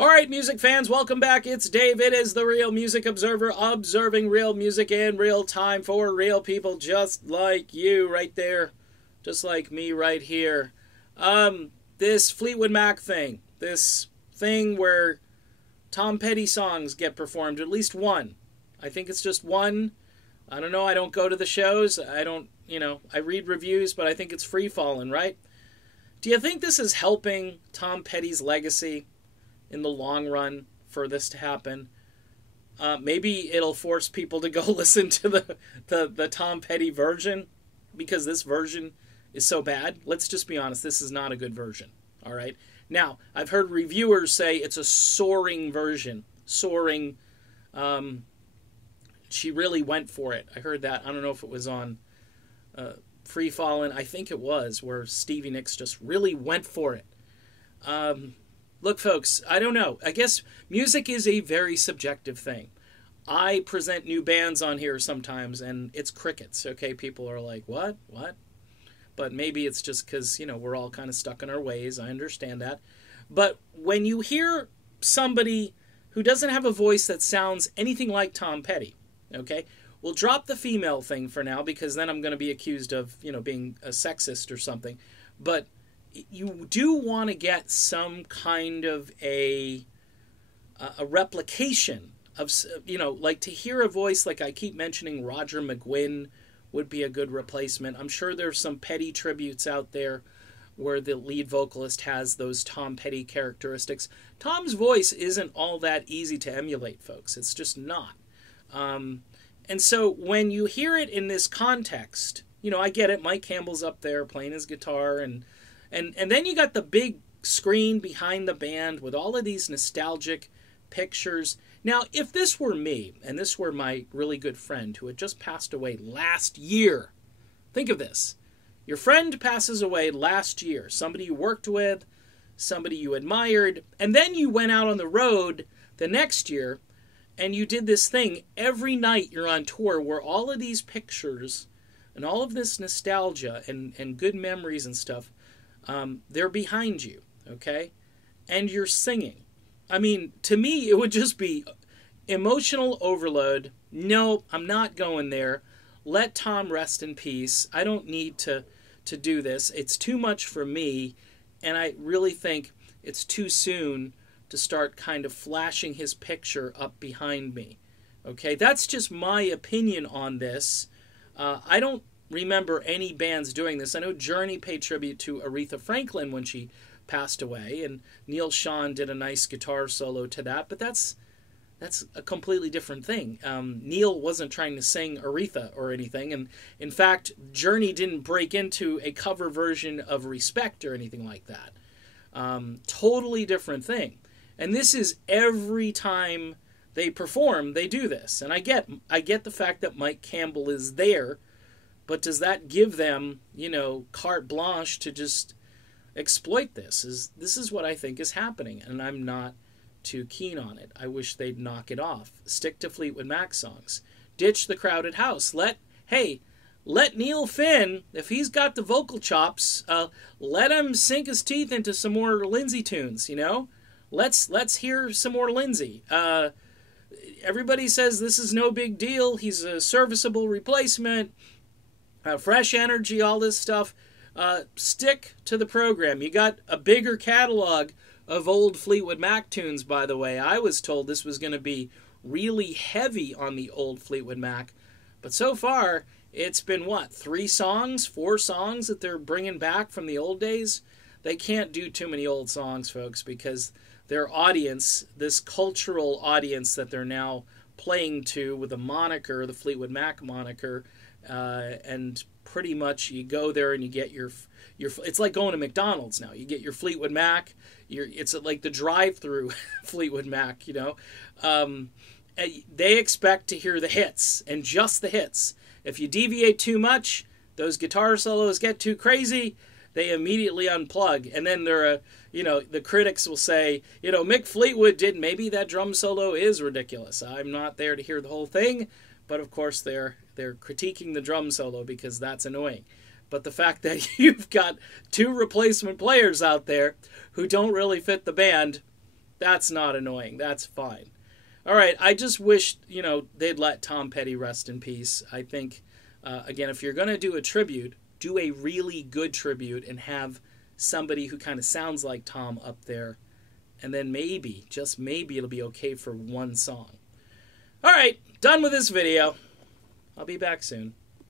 All right, music fans, welcome back. It's Dave. It is the Real Music Observer, observing real music in real time for real people just like you right there, just like me right here. This Fleetwood Mac thing, this thing where Tom Petty songs get performed, at least one. I think it's just one. I don't know, I don't go to the shows. I don't, I read reviews, but I think it's free-falling, right? Do you think this is helping Tom Petty's legacy in the long run for this to happen? Maybe it'll force people to go listen to the Tom Petty version because this version is so bad. Let's just be honest, this is not a good version, all right? Now, I've heard reviewers say it's a soaring version. Soaring, she really went for it. I heard that. I don't know if it was on Free Fallin'. I think it was, where Stevie Nicks just really went for it. Look, folks, I don't know. I guess music is a very subjective thing. I present new bands on here sometimes, and it's crickets, okay? People are like, what? What? But maybe it's just because, we're all kind of stuck in our ways. I understand that. But when you hear somebody who doesn't have a voice that sounds anything like Tom Petty, okay? We'll drop the female thing for now because then I'm going to be accused of, being a sexist or something. But you do want to get some kind of a replication of, like to hear a voice like I keep mentioning Roger McGuinn would be a good replacement. I'm sure there's some Petty tributes out there where the lead vocalist has those Tom Petty characteristics. Tom's voice isn't all that easy to emulate, folks. It's just not. And so when you hear it in this context, I get it. Mike Campbell's up there playing his guitar, and then you got the big screen behind the band with all of these nostalgic pictures. Now, if this were me, and this were my really good friend who had just passed away last year, think of this. Your friend passes away last year, somebody you worked with, somebody you admired, and then you went out on the road the next year, and you did this thing. Every night you're on tour where all of these pictures and all of this nostalgia and good memories and stuff, they're behind you, okay? And you're singing. I mean, to me, it would just be emotional overload. No, I'm not going there. Let Tom rest in peace. I don't need to do this. It's too much for me, and I really think it's too soon to start kind of flashing his picture up behind me. Okay, that's just my opinion on this. I don't remember any bands doing this. I know Journey paid tribute to Aretha Franklin when she passed away, and Neil Schon did a nice guitar solo to that, but that's a completely different thing. Neil wasn't trying to sing Aretha or anything, and in fact, Journey didn't break into a cover version of Respect or anything like that. Totally different thing. And this is every time they perform, they do this. And I get the fact that Mike Campbell is there, but does that give them, carte blanche to just exploit this? This is what I think is happening, and I'm not too keen on it. I wish they'd knock it off. Stick to Fleetwood Mac songs. Ditch the crowded house. Let Neil Finn, if he's got the vocal chops, let him sink his teeth into some more Lindsay tunes, Let's hear some more Lindsay. Everybody says this is no big deal. He's a serviceable replacement. Fresh energy, all this stuff. Stick to the program. You got a bigger catalog of old Fleetwood Mac tunes, by the way. I was told this was going to be really heavy on the old Fleetwood Mac. But so far, it's been, 4 songs that they're bringing back from the old days? They can't do too many old songs, folks, because their audience, this cultural audience that they're now playing to with a moniker, the Fleetwood Mac moniker, and pretty much you go there and you get your it's like going to McDonald's now. You get your Fleetwood Mac. It's like the drive-through Fleetwood Mac, They expect to hear the hits and just the hits. If you deviate too much, those guitar solos get too crazy, they immediately unplug. And then the critics will say, Mick Fleetwood maybe that drum solo is ridiculous. I'm not there to hear the whole thing, but of course they're critiquing the drum solo because that's annoying. But the fact that you've got 2 replacement players out there who don't really fit the band, That's not annoying. That's fine. All right, I just wish, they'd let Tom Petty rest in peace. I think, again, if you're going to do a tribute, do a really good tribute and have somebody who kind of sounds like Tom up there. And then maybe, just maybe, it'll be okay for one song. All right, done with this video. I'll be back soon.